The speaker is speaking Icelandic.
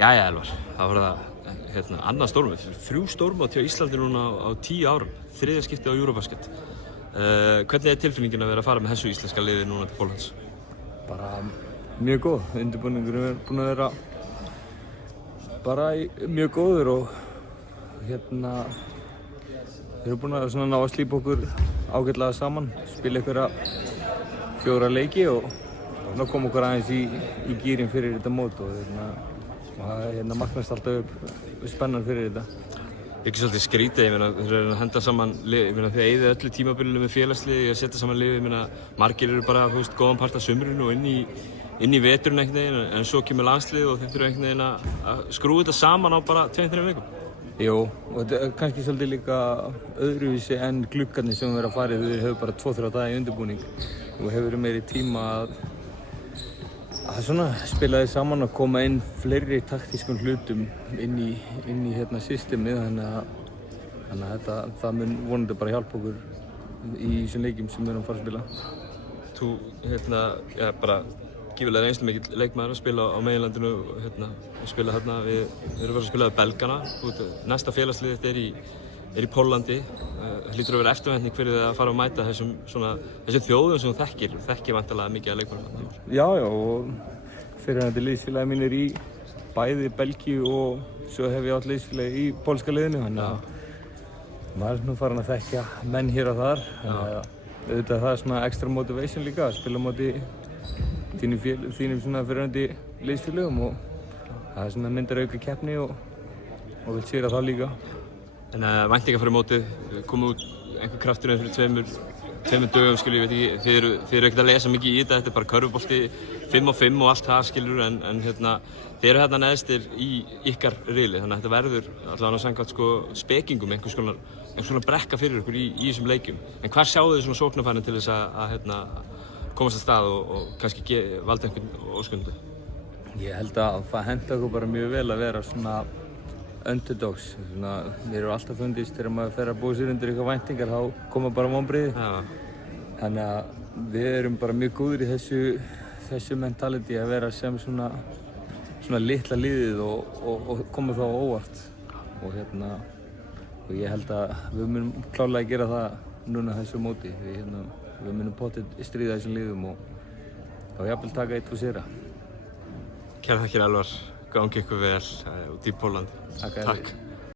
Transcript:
Jæja Elvar, það var það annað stórmót, 3 stórmót hjá Íslandi núna á 10 árum, 3. skipti á Eurobasket. Hvernig tilfinningin að vera að fara með þessu íslenska liði núna til Póllands? Bara mjög góð, undirbúningurinn er búinn að vera bara mjög góður og við erum búin að ná að slípa okkur ágætlega saman, spila einhverja 4 leiki og ná koma okkur aðeins í gírinn fyrir þetta mót og magnast alltaf upp spennan fyrir þetta. Ekki svolítið skrítið, ég meina þeir eru að henda saman lið, ég meina þið eyðið öllu tímabilinu með félagsliði að setja saman lið, ég meina margir eru bara, góðan part af sumrinu og inn í veturinn einhvern veginn en svo kemur landslið og þeir þurfa einhvern veginn að skrúa þetta saman á bara 2-3 vikum. Jú, og þetta er kannski svolítið líka öðruvísi en gluggarnir sem við erum að fara í, þau hefur bara 2-3 daga í undirbúning og hefur meiri tíma að spila þið saman og koma inn fleiri taktískum hlutum inn í systemið þannig að það mun vonandi bara hjálpa okkur í þessum leikjum sem við erum að fara að spila. Þú, bara gífurlega reynslumikill leikmaður að spila á meginlandinu og spila þarna við erum að spila við belgana. Næsta félagslið þetta er í Póllandi. Það hlýtur að vera eftirvænting fyrir þig að fara og mæta þessum þjóðum sem þú þekkir væntanlega mikið af leikmönnum. Já, og fyrirverandi liðsfélagi mín í bæði Belgíu og svo hef ég átt liðsfélagi í pólska liðinu, þannig að maður er farin að þekkja menn hér og þar. Auðvitað það er svona extra motivation líka að spila á móti þínum fyrirverandi liðsfélögum og það er svona myndar auka keppni og vil sýra það líka. En væntingar fyrir mótið, komið út einhver kraftur fyrir tveimur dögum, ég veit ekki, þið eru ekkert að lesa mikið í þetta er bara körfubolti 5 á 5 og allt það, en þið eru hérna neðstir í ykkar riðli, þannig að þetta verður allavega samkvæmt spekingum, einhvers konar brekka fyrir ykkur í þessum leikjum. En hvað sjáu þið svona sóknarfærin til þess að komast að stað og kannski valda einhvern óskundi? Ég held að það henta okkur bara mjög vel að vera svona underdogs. Mér eru alltaf fundist þegar maður fer að búa sér undir eitthvað væntingar þá koma bara vonbrigði. Þannig að við erum bara mjög góðir í þessu mentality að vera sem svona litla liðið og koma þá á óvart. Og ég held að við munum klárlega að gera það núna þessu móti. Við munum potið stríða þessum liðum og jafnvel taka 1 og sigra. Kærar þakkir Elvar, gangi ykkur vel út í Póllandi. Takk.